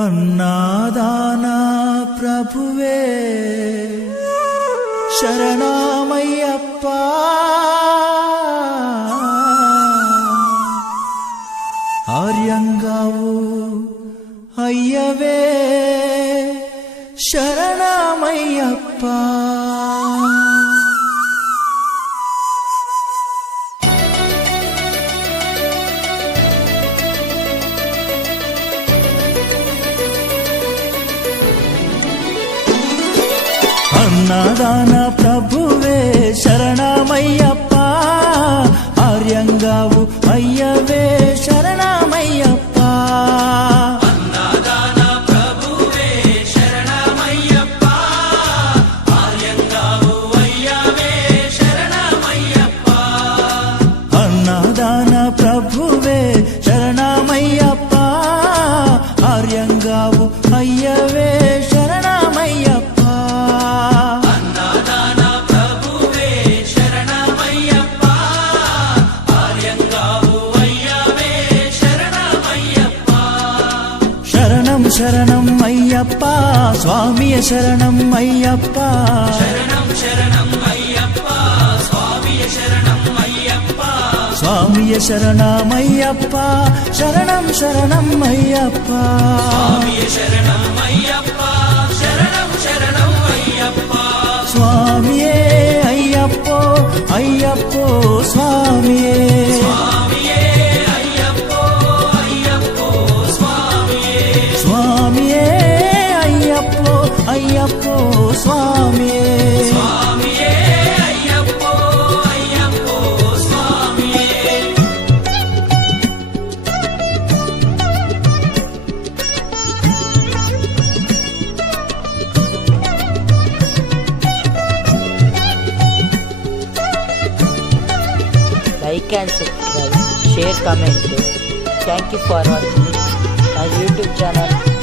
అన్నాదానా ప్రభువే శరణమయ్యప్పా, ఆర్యంగావు అయ్యవే శరణమయ్యప్పా. అన్నదాన ప్రభువే శరణమయ్యప్పా, ఆర్యంగావు అయ్యవే శరణమయ్యప్పా. అన్నదాన ప్రభువే శరణమయ్యప్పా, ఆర్యంగావు అయ్యవే శరణమయ్యప్పా. అన్నదాన ప్రభువే శరణమయ్యప్పా, ఆర్యంగావు అయ్యవే శరణమయ్యప్పా. అన్నదాన ప్రభువే శరణమయ్యప్పా, ఆర్యంగావు అయ్యవే శరణమయ్యప్పా. శరణం శరణం అయ్యప్పా, స్వామియ శరణం అయ్యప్పా. శరణం శరణం అయ్యప్పా, స్వామియ శరణం అయ్యప్పా. స్వామియ శరణమయ్యప్పా, శరణం శరణం అయ్యప్పా. స్వామియ శరణం అయ్యప్పా, శరణం శరణం అయ్యప్పా. స్వామియే అయ్యప్పో అయ్యప్పో స్వామియే. స్వామియే అయ్యప్పో అయ్యప్పో స్వామియే. స్వామియే అయ్యప్పో అయ్యప్పో స్వామియే. స్వామియే అయ్యప్పో అయ్యప్పో స్వామియే. Like and subscribe, share, comment. Thank you for watching my YouTube channel.